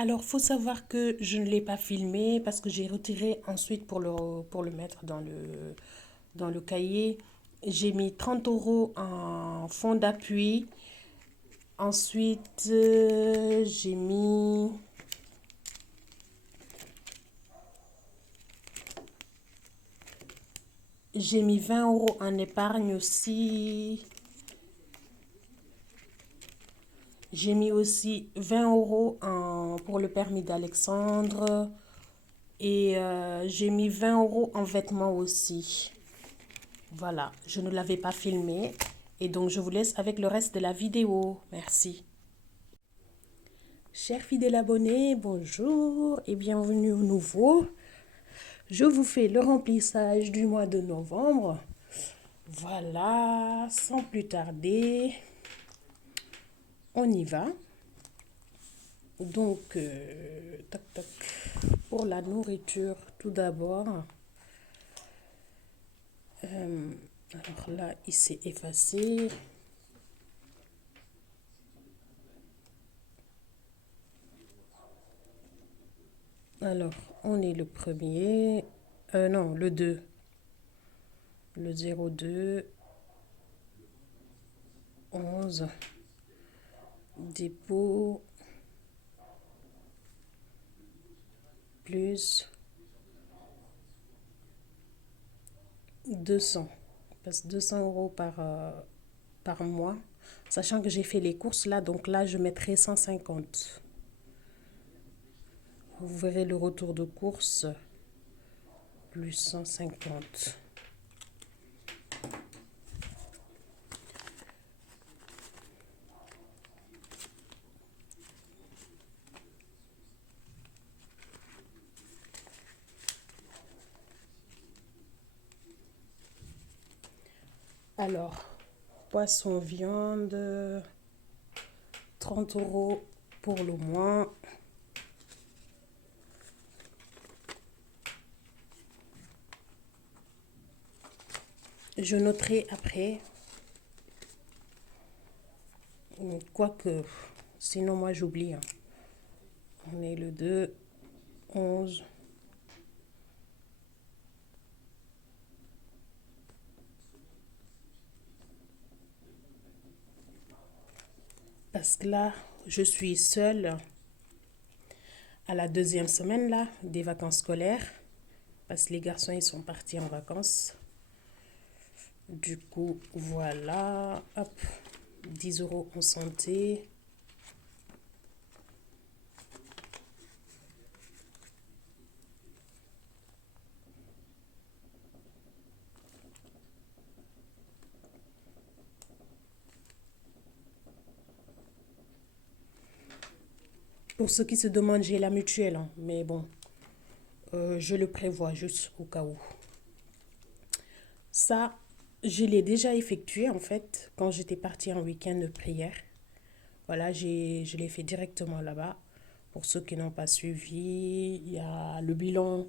Alors, faut savoir que je ne l'ai pas filmé parce que j'ai retiré ensuite pour le mettre dans le cahier. J'ai mis 30 € en fond d'appui. Ensuite, j'ai mis 20 € en épargne aussi. J'ai mis aussi 20 € pour le permis d'Alexandre. Et j'ai mis 20 € en vêtements aussi. Voilà, je ne l'avais pas filmé. Et donc, je vous laisse avec le reste de la vidéo. Merci. Chers fidèles abonnés, bonjour et bienvenue au nouveau. Je vous fais le remplissage du mois de novembre. Voilà, sans plus tarder, on y va. Donc, tac, tac, pour la nourriture, tout d'abord. Alors là, il s'est effacé. Alors, on est le premier. Non, le 2. Le 02 11. Dépôt. Plus 200. Parce que 200 € par mois. Sachant que j'ai fait les courses là, donc là, je mettrai 150. Vous verrez le retour de course. Plus 150. Alors, poisson, viande, 30 € pour le mois. Je noterai après. Quoique, sinon moi j'oublie. On est le 2, 11. Parce que là, je suis seule à la deuxième semaine là, des vacances scolaires. Parce que les garçons, ils sont partis en vacances. Du coup, voilà. Hop, 10 € en santé. Pour ceux qui se demandent, j'ai la mutuelle. Mais bon, je le prévois juste au cas où. Ça, je l'ai déjà effectué en fait quand j'étais partie en week-end de prière. Voilà, je l'ai fait directement là-bas. Pour ceux qui n'ont pas suivi, il y a le bilan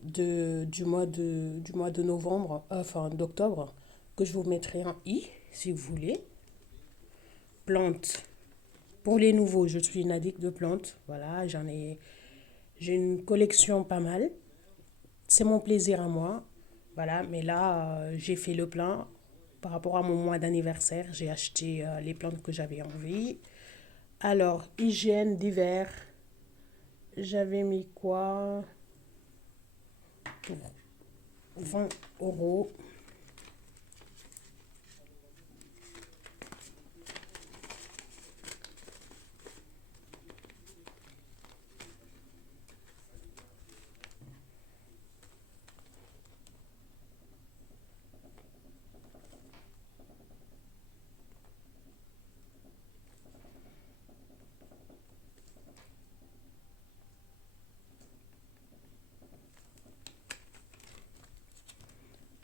du mois de novembre, enfin d'octobre, que je vous mettrai en i si vous voulez. Plantes. Pour les nouveaux, je suis une addict de plantes. Voilà, j'ai une collection pas mal. C'est mon plaisir à moi. Voilà, mais là, j'ai fait le plein. Par rapport à mon mois d'anniversaire, j'ai acheté les plantes que j'avais envie. Alors, hygiène d'hiver, j'avais mis quoi pour 20 €.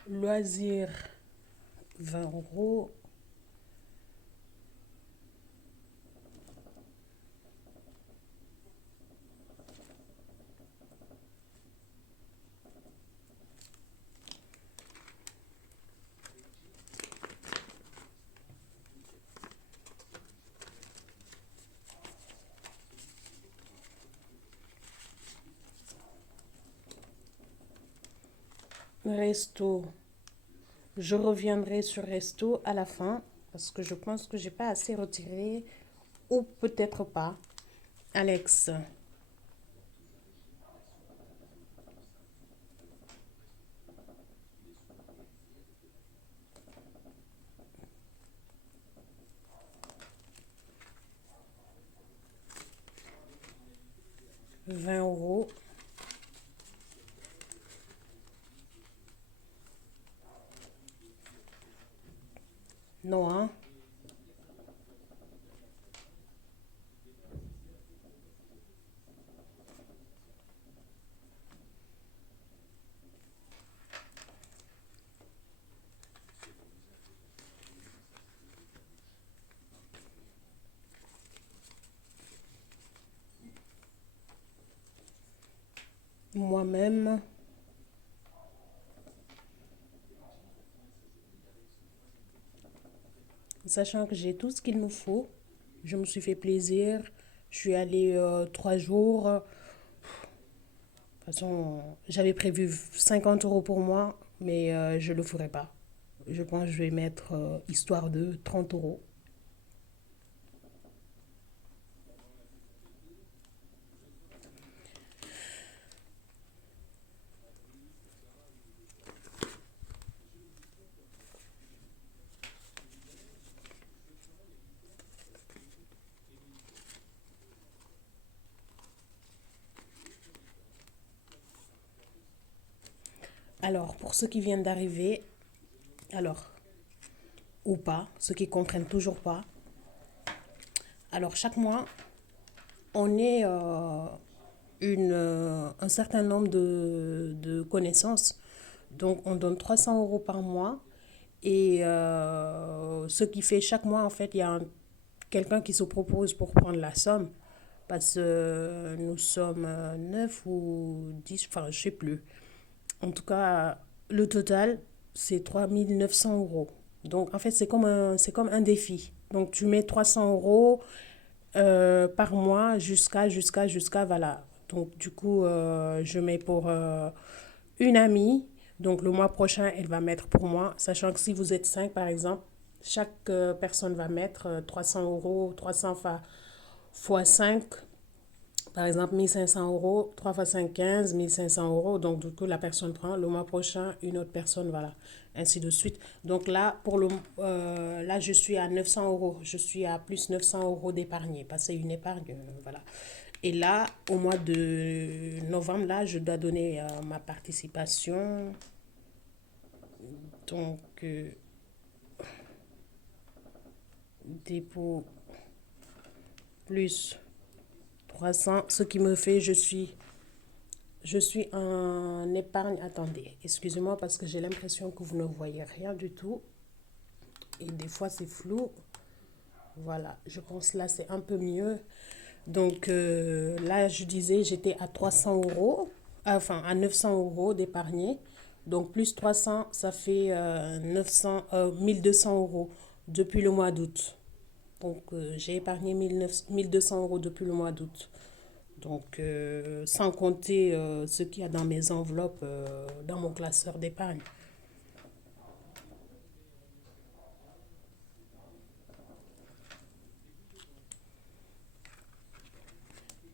Loisirs, 20 €. Resto. Je reviendrai sur Resto à la fin parce que je pense que j'ai pas assez retiré ou peut-être pas. Alex, 20 euros. Non, hein? Moi-même, sachant que j'ai tout ce qu'il me faut, je me suis fait plaisir. Je suis allée 3 jours. De toute façon, j'avais prévu 50 euros pour moi, mais je ne le ferai pas. Je pense que je vais mettre histoire de 30 euros. Alors, pour ceux qui viennent d'arriver, alors, ou pas, ceux qui comprennent toujours pas, alors chaque mois, on est un certain nombre de connaissances. Donc, on donne 300 euros par mois. Et ce qui fait chaque mois, en fait, il y a quelqu'un qui se propose pour prendre la somme. Parce que nous sommes 9 ou 10, enfin, je sais plus. En tout cas, le total, c'est 3 900 euros. Donc, en fait, c'est comme un défi. Donc, tu mets 300 euros par mois voilà. Donc, du coup, je mets pour une amie. Donc, le mois prochain, elle va mettre pour moi. Sachant que si vous êtes 5, par exemple, chaque personne va mettre 300 euros, 300 fois 5. Par exemple, 1 500 euros, 3 fois 5, 15, 1 500 euros. Donc, du coup, la personne prend. Le mois prochain, une autre personne, voilà. Ainsi de suite. Donc là, là, je suis à 900 euros. Je suis à plus 900 euros d'épargne. Parce que c'est une épargne, voilà. Et là, au mois de novembre, là, je dois donner ma participation. Donc, dépôt plus 300. Ce qui me fait, je suis en épargne. Attendez, excusez-moi parce que j'ai l'impression que vous ne voyez rien du tout. Et des fois, c'est flou. Voilà, je pense là, c'est un peu mieux. Donc là, je disais, j'étais à 300 euros, enfin à 900 euros d'épargner. Donc plus 300, ça fait 900, 1200 euros depuis le mois d'août. Donc j'ai épargné 1200 euros depuis le mois d'août. Donc sans compter ce qu'il y a dans mes enveloppes, dans mon classeur d'épargne.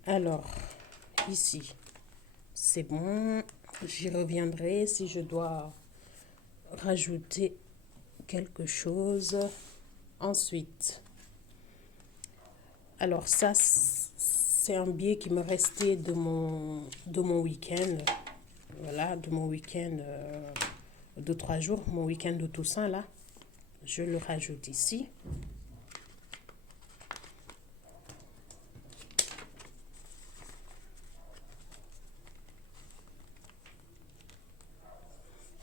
Alors, ici, c'est bon. J'y reviendrai si je dois rajouter quelque chose. Ensuite, alors ça, c'est un billet qui me restait de mon week-end. Voilà, de mon week-end de 3 jours, mon week-end de Toussaint, là. Je le rajoute ici.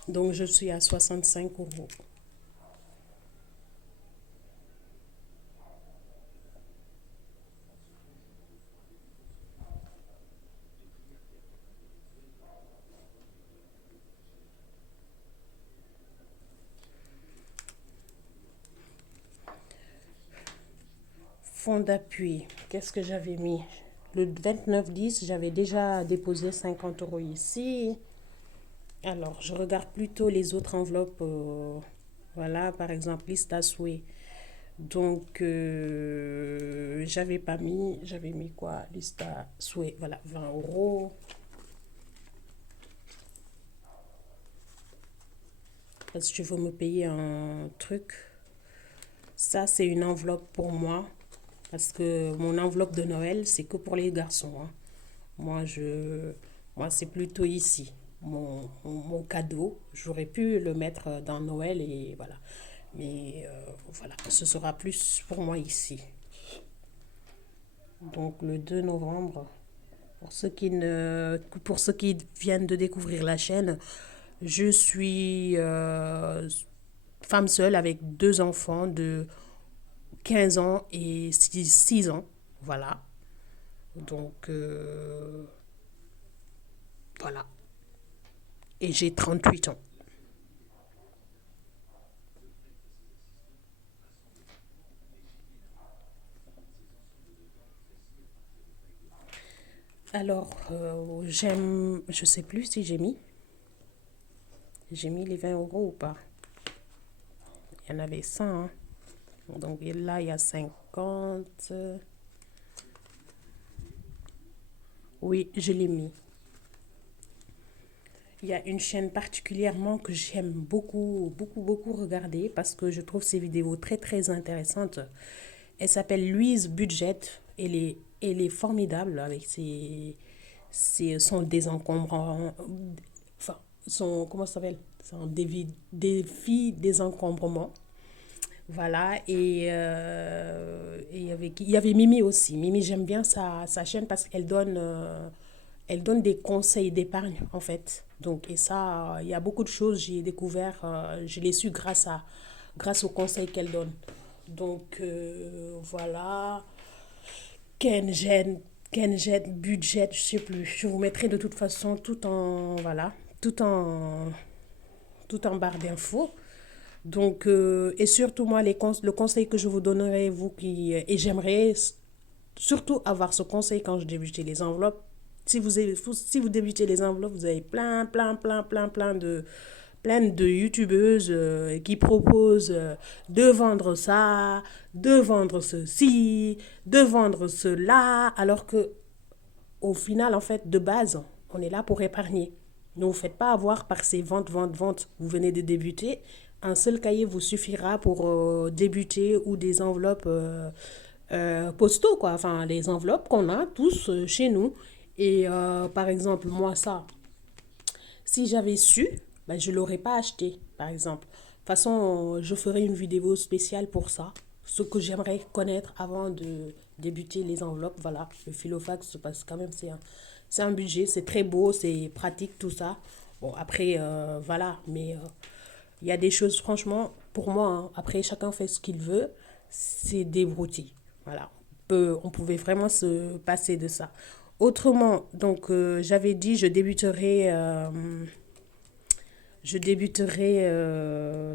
Donc, je suis à 65 euros. Fonds d'appui, qu'est-ce que j'avais mis? Le 29-10, j'avais déjà déposé 50 euros ici. Alors, je regarde plutôt les autres enveloppes. Voilà, par exemple, Lista Souhait. Donc, j'avais mis quoi? Lista Souhait, voilà, 20 €. Parce que je veux me payer un truc. Ça, c'est une enveloppe pour moi. Parce que mon enveloppe de Noël, c'est que pour les garçons, hein. Moi, moi c'est plutôt ici. Mon cadeau, j'aurais pu le mettre dans Noël et voilà. Mais voilà, ce sera plus pour moi ici. Donc le 2 novembre, pour ceux qui viennent de découvrir la chaîne, je suis femme seule avec deux enfants de 15 ans et 6 ans. Voilà. Donc voilà. Et j'ai 38 ans. Alors, je sais plus si j'ai mis les 20 € ou pas. Il y en avait 100, hein. Donc là, il y a 50. Oui, je l'ai mis. Il y a une chaîne particulièrement que j'aime beaucoup, beaucoup, beaucoup regarder parce que je trouve ses vidéos très, très intéressantes. Elle s'appelle Louise Budget. Elle est formidable avec son désencombrant. Enfin, comment ça s'appelle? Son défi désencombrement. Voilà, et il y avait Mimi aussi. Mimi, j'aime bien sa chaîne parce elle donne des conseils d'épargne, en fait. Donc, et ça, il y a beaucoup de choses, j'ai découvert, je l'ai su grâce aux conseils qu'elle donne. Donc, voilà. Kenjen, Kenjet, budget, je sais plus. Je vous mettrai de toute façon voilà, tout en, tout en barre d'infos. Donc, et surtout moi, le conseil que je vous donnerai, et j'aimerais surtout avoir ce conseil quand je débute les enveloppes. Si vous débutez les enveloppes, vous avez plein de youtubeuses qui proposent de vendre ça, de vendre ceci, de vendre cela, alors que au final, en fait, de base, on est là pour épargner. Ne vous faites pas avoir par ces ventes, ventes, ventes. Vous venez de débuter. Un seul cahier vous suffira pour débuter ou des enveloppes postaux, quoi. Enfin, les enveloppes qu'on a tous chez nous. Et par exemple, moi, ça, si j'avais su, ben, je ne l'aurais pas acheté, par exemple. De toute façon, je ferai une vidéo spéciale pour ça. Ce que j'aimerais connaître avant de débuter les enveloppes, voilà, le filofax, parce que quand même, c'est un budget, c'est très beau, c'est pratique, tout ça. Bon, après, voilà, mais il y a des choses, franchement, pour moi, hein, après, chacun fait ce qu'il veut, c'est des broutilles. Voilà, on pouvait vraiment se passer de ça. Autrement, donc, j'avais dit, je débuterai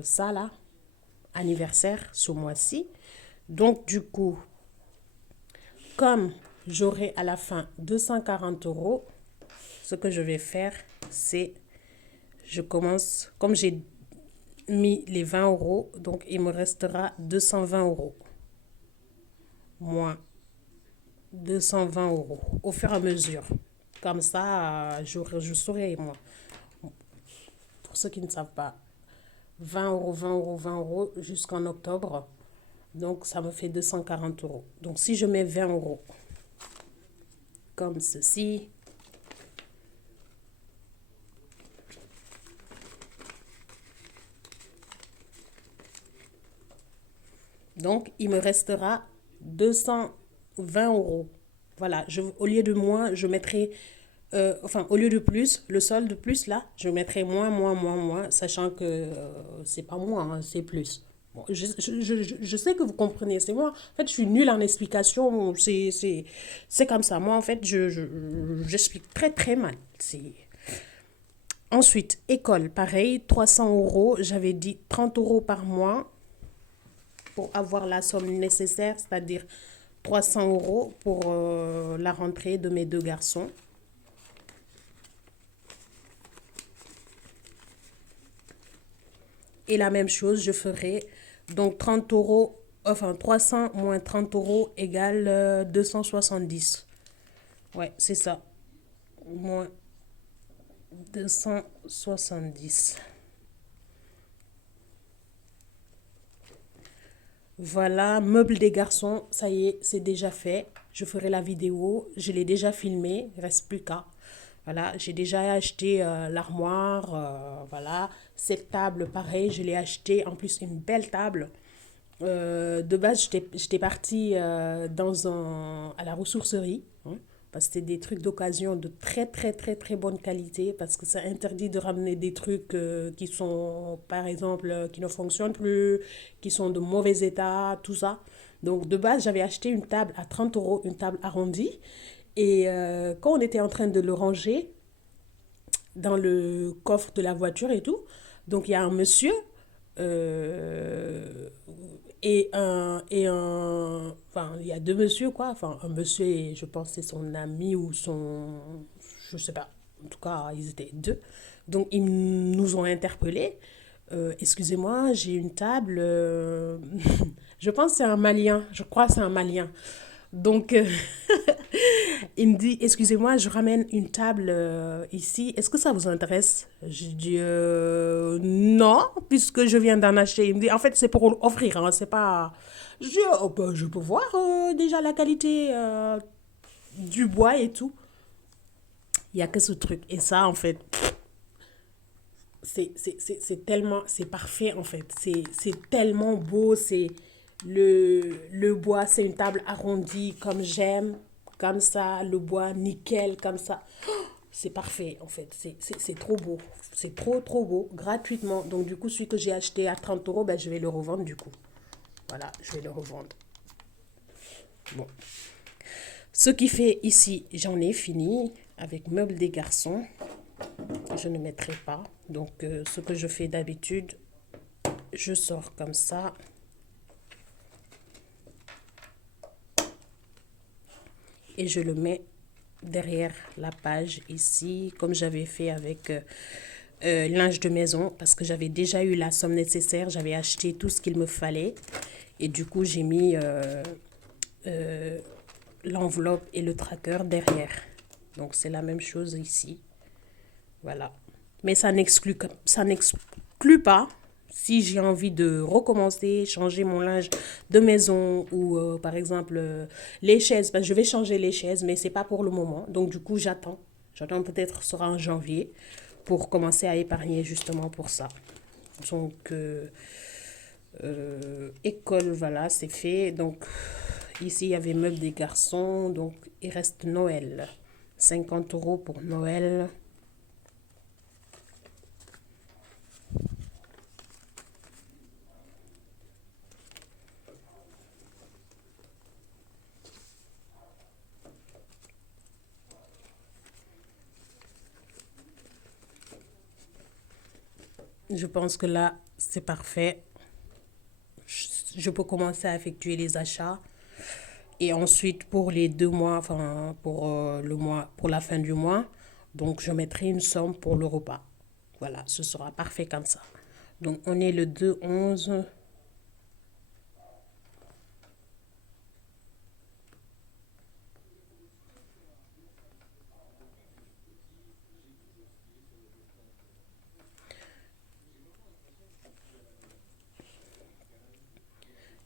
ça là, anniversaire ce mois-ci. Donc du coup, comme j'aurai à la fin 240 €, ce que je vais faire, c'est, je commence, comme j'ai mis les 20 €, donc il me restera 220 € moins 220 € au fur et à mesure. Comme ça, je saurai, moi. Pour ceux qui ne savent pas, 20 €, 20 €, 20 € jusqu'en octobre. Donc, ça me fait 240 €. Donc, si je mets 20 € comme ceci, donc il me restera 220 €. Voilà, au lieu de moins, je mettrai, enfin, au lieu de plus, le solde plus là, je mettrai moins, moins, moins, moins, sachant que c'est pas moins, hein, c'est plus. Bon, je sais que vous comprenez, c'est moi. En fait, je suis nulle en explication, c'est comme ça. Moi, en fait, j'explique très, très mal. Ensuite, école, pareil, 300 €. J'avais dit 30 € par mois pour avoir la somme nécessaire, c'est-à-dire 300 € pour la rentrée de mes deux garçons. Et la même chose, je ferai donc 30 euros, enfin 300 moins 30 euros égale 270. Ouais, c'est ça. Moins 270. Voilà, meuble des garçons, ça y est, c'est déjà fait. Je ferai la vidéo, je l'ai déjà filmé, il ne reste plus qu'à. Voilà, j'ai déjà acheté l'armoire, voilà. Cette table, pareil, je l'ai acheté. En plus, une belle table. De base, j'étais partie à la ressourcerie, hein, parce que c'était des trucs d'occasion de très, très, très, très bonne qualité, parce que c'est interdit de ramener des trucs qui sont, par exemple, qui ne fonctionnent plus, qui sont de mauvais état, tout ça. Donc, de base, j'avais acheté une table à 30 euros, une table arrondie. Et quand on était en train de le ranger dans le coffre de la voiture et tout, donc il y a un monsieur euh, enfin, il y a deux messieurs, quoi. Enfin, un monsieur, et je pense que c'est son ami ou son, je sais pas. En tout cas, ils étaient deux. Donc, ils nous ont interpellés. Excusez-moi, j'ai une table. Je pense que c'est un Malien. Je crois que c'est un Malien. Donc, il me dit, excusez-moi, je ramène une table ici. Est-ce que ça vous intéresse? Je dis non, puisque je viens d'en acheter. Il me dit, en fait, c'est pour offrir, hein, c'est pas. Je dis, oh, bah, je peux voir déjà la qualité du bois et tout. Il y a que ce truc. Et ça, en fait, c'est tellement, c'est parfait, en fait. C'est tellement beau. Le bois, c'est une table arrondie comme j'aime. Comme ça, le bois nickel, comme ça. C'est parfait, en fait. C'est trop beau. C'est trop, trop beau, gratuitement. Donc, du coup, celui que j'ai acheté à 30 euros, ben, je vais le revendre, du coup. Voilà, je vais le revendre. Bon. Ce qui fait ici, j'en ai fini avec meubles des garçons. Je ne mettrai pas. Donc, ce que je fais d'habitude, je sors comme ça. Et je le mets derrière la page ici, comme j'avais fait avec linge de maison, parce que j'avais déjà eu la somme nécessaire, j'avais acheté tout ce qu'il me fallait. Et du coup, j'ai mis euh, l'enveloppe et le tracker derrière. Donc, c'est la même chose ici. Voilà. Mais ça n'exclut pas si j'ai envie de recommencer, changer mon linge de maison ou par exemple les chaises, parce que je vais changer les chaises, mais c'est pas pour le moment. Donc du coup, j'attends. J'attends peut-être ce sera en janvier pour commencer à épargner justement pour ça. Donc école, voilà, c'est fait. Donc ici, il y avait meubles des garçons. Donc il reste Noël. 50 euros pour Noël. Je pense que là, c'est parfait. Je peux commencer à effectuer les achats. Et ensuite, pour les 2 mois, enfin, pour le mois, pour la fin du mois, donc je mettrai une somme pour le repas. Voilà, ce sera parfait comme ça. Donc, on est le 2/11.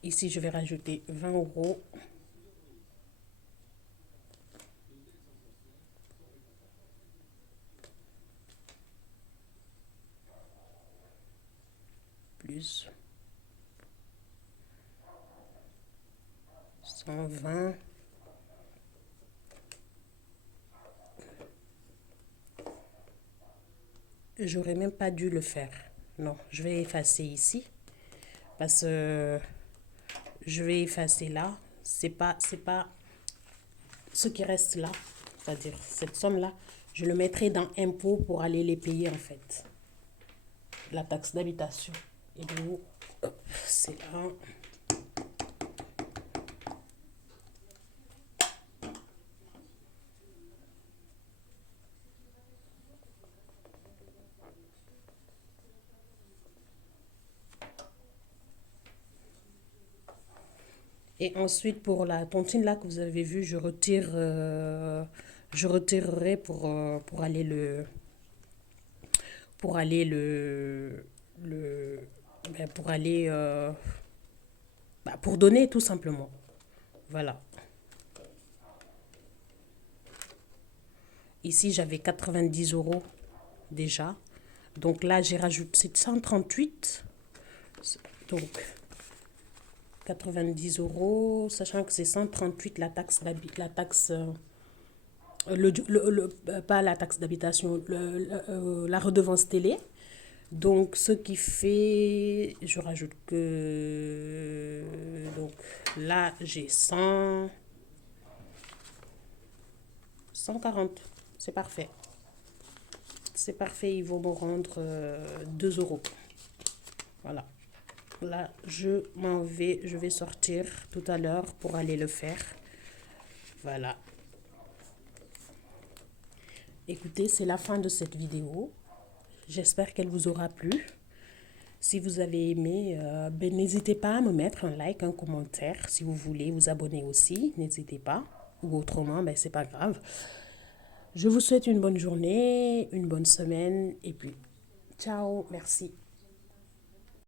Ici, je vais rajouter 20 euros. Plus 120. J'aurais même pas dû le faire. Non, je vais effacer ici. Parce que je vais effacer là. C'est pas ce qui reste là. C'est-à-dire cette somme-là. Je le mettrai dans impôt pour aller les payer en fait. La taxe d'habitation. Et donc, c'est là. Et ensuite, pour la tontine là que vous avez vue, je retirerai pour aller le, pour aller, pour donner tout simplement. Voilà. Ici, j'avais 90 € déjà. Donc là, j'ai rajouté 138. Donc 90 €, sachant que c'est 138 la taxe, pas la taxe d'habitation, la redevance télé. Donc, ce qui fait, je rajoute que, donc là, j'ai 140. C'est parfait. C'est parfait, ils vont me rendre 2 €. Voilà. Là, je vais sortir tout à l'heure pour aller le faire. Voilà. Écoutez, c'est la fin de cette vidéo. J'espère qu'elle vous aura plu. Si vous avez aimé, n'hésitez pas à me mettre un like, un commentaire. Si vous voulez vous abonner aussi, n'hésitez pas. Ou autrement, c'est pas grave. Je vous souhaite une bonne journée, une bonne semaine. Et puis, ciao, merci.